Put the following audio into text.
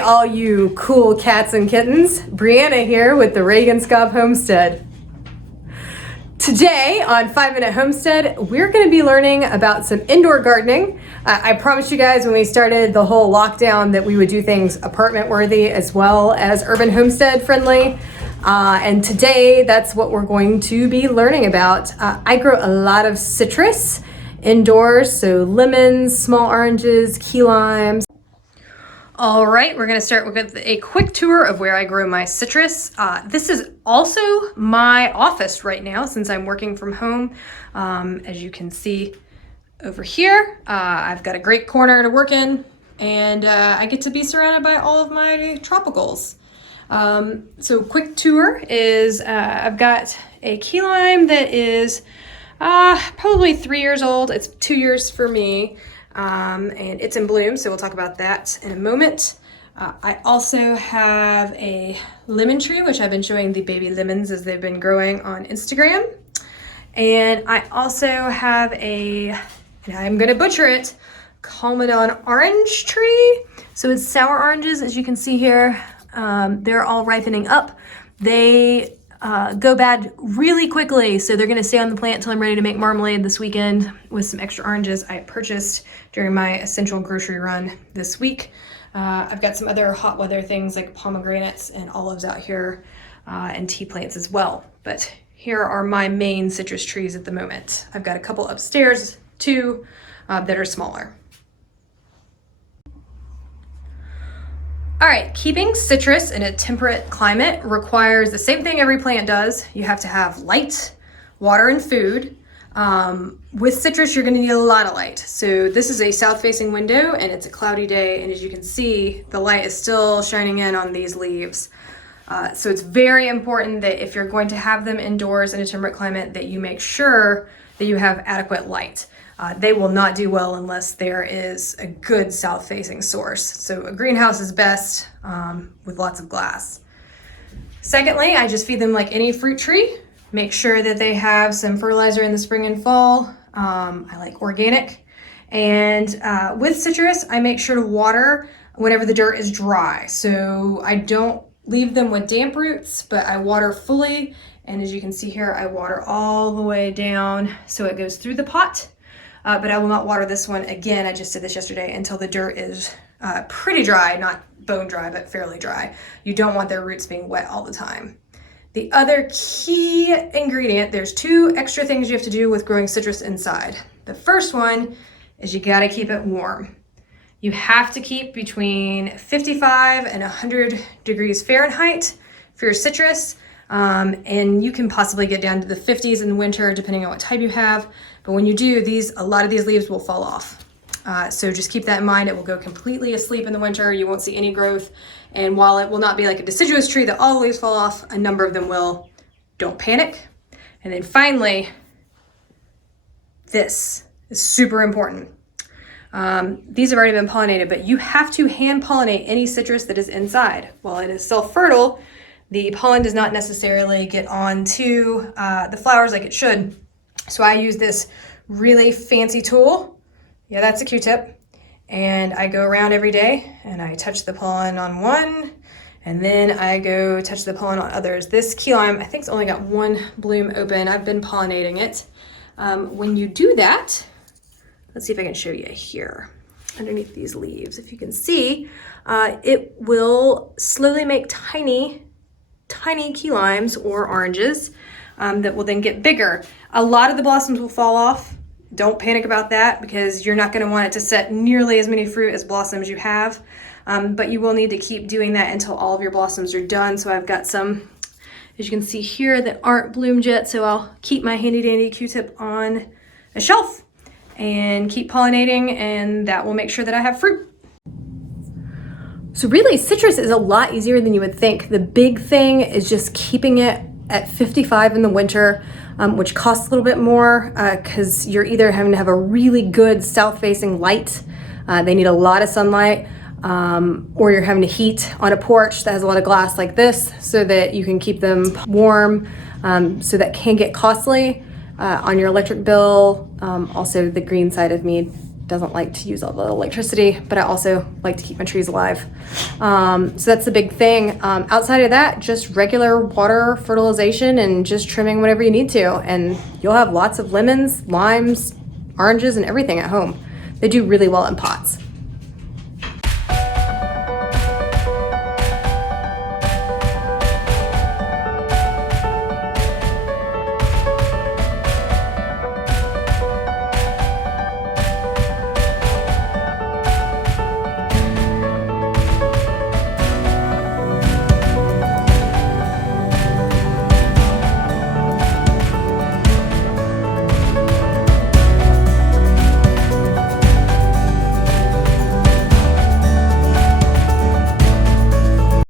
all you cool cats and kittens. Brianna here with the Regenskov Homestead. Today on 5-Minute Homestead, we're going to be learning about some indoor gardening. I promised you guys when we started the whole lockdown that we would do things apartment worthy as well as urban homestead friendly. And today that's what we're going to be learning about. I grow a lot of citrus indoors, so lemons, small oranges, key limes. All right, we're gonna start with a quick tour of where I grow my citrus. This is also my office right now since I'm working from home. As you can see over here, I've got a great corner to work in, and I get to be surrounded by all of my tropicals. So quick tour is I've got a key lime that is probably 3 years old. It's 2 years for me. And it's in bloom, so we'll talk about that in a moment. I also have a lemon tree, which I've been showing the baby lemons as they've been growing on Instagram. And I also have and I'm gonna butcher it, Calmadon orange tree. So it's sour oranges, as you can see here. They're all ripening up. They go bad really quickly, so they're gonna stay on the plant until I'm ready to make marmalade this weekend with some extra oranges I purchased during my essential grocery run this week. I've got some other hot weather things like pomegranates and olives out here, and tea plants as well. But here are my main citrus trees at the moment. I've got a couple upstairs too that are smaller. All right, keeping citrus in a temperate climate requires the same thing every plant does. You have to have light, water, and food. With citrus, you're gonna need a lot of light. So this is a south-facing window and it's a cloudy day, and as you can see, the light is still shining in on these leaves. So it's very important that if you're going to have them indoors in a temperate climate, that you make sure that you have adequate light. They will not do well unless there is a good south-facing source. So a greenhouse is best with lots of glass. Secondly, I just feed them like any fruit tree. Make sure that they have some fertilizer in the spring and fall. I like organic. And with citrus, I make sure to water whenever the dirt is dry. So I don't leave them with damp roots, but I water fully. And as you can see here, I water all the way down so it goes through the pot. But I will not water this one again. I just did this yesterday until the dirt is pretty dry, not bone dry, but fairly dry. You don't want their roots being wet all the time. The other key ingredient, there's 2 extra things you have to do with growing citrus inside. The first one is you gotta keep it warm. You have to keep between 55 and 100 degrees Fahrenheit for your citrus. And you can possibly get down to the 50s in the winter, depending on what type you have. But when you do, a lot of these leaves will fall off. So just keep that in mind. It will go completely asleep in the winter. You won't see any growth. And while it will not be like a deciduous tree that all the leaves fall off, a number of them will. Don't panic. And then finally, this is super important. These have already been pollinated, but you have to hand pollinate any citrus that is inside. While it is self-fertile, the pollen does not necessarily get onto the flowers like it should. So I use this really fancy tool. Yeah, that's a Q-tip. And I go around every day and I touch the pollen on one, and then I go touch the pollen on others. This key lime, I think, it's only got 1 bloom open. I've been pollinating it. When you do that, let's see if I can show you here underneath these leaves. If you can see, it will slowly make tiny key limes or oranges that will then get bigger. A lot of the blossoms will fall off. Don't panic about that because you're not going to want it to set nearly as many fruit as blossoms you have. But you will need to keep doing that until all of your blossoms are done. So I've got some, as you can see here, that aren't bloomed yet. So I'll keep my handy dandy Q-tip on a shelf and keep pollinating, and that will make sure that I have fruit. So really, citrus is a lot easier than you would think. The big thing is just keeping it at 55 in the winter, which costs a little bit more because you're either having to have a really good south-facing light. They need a lot of sunlight, or you're having to heat on a porch that has a lot of glass like this so that you can keep them warm. So that can get costly on your electric bill. Also, the green side of me doesn't like to use all the electricity, but I also like to keep my trees alive. So that's the big thing. Outside of that, just regular water, fertilization, and just trimming whenever you need to. And you'll have lots of lemons, limes, oranges, and everything at home. They do really well in pots.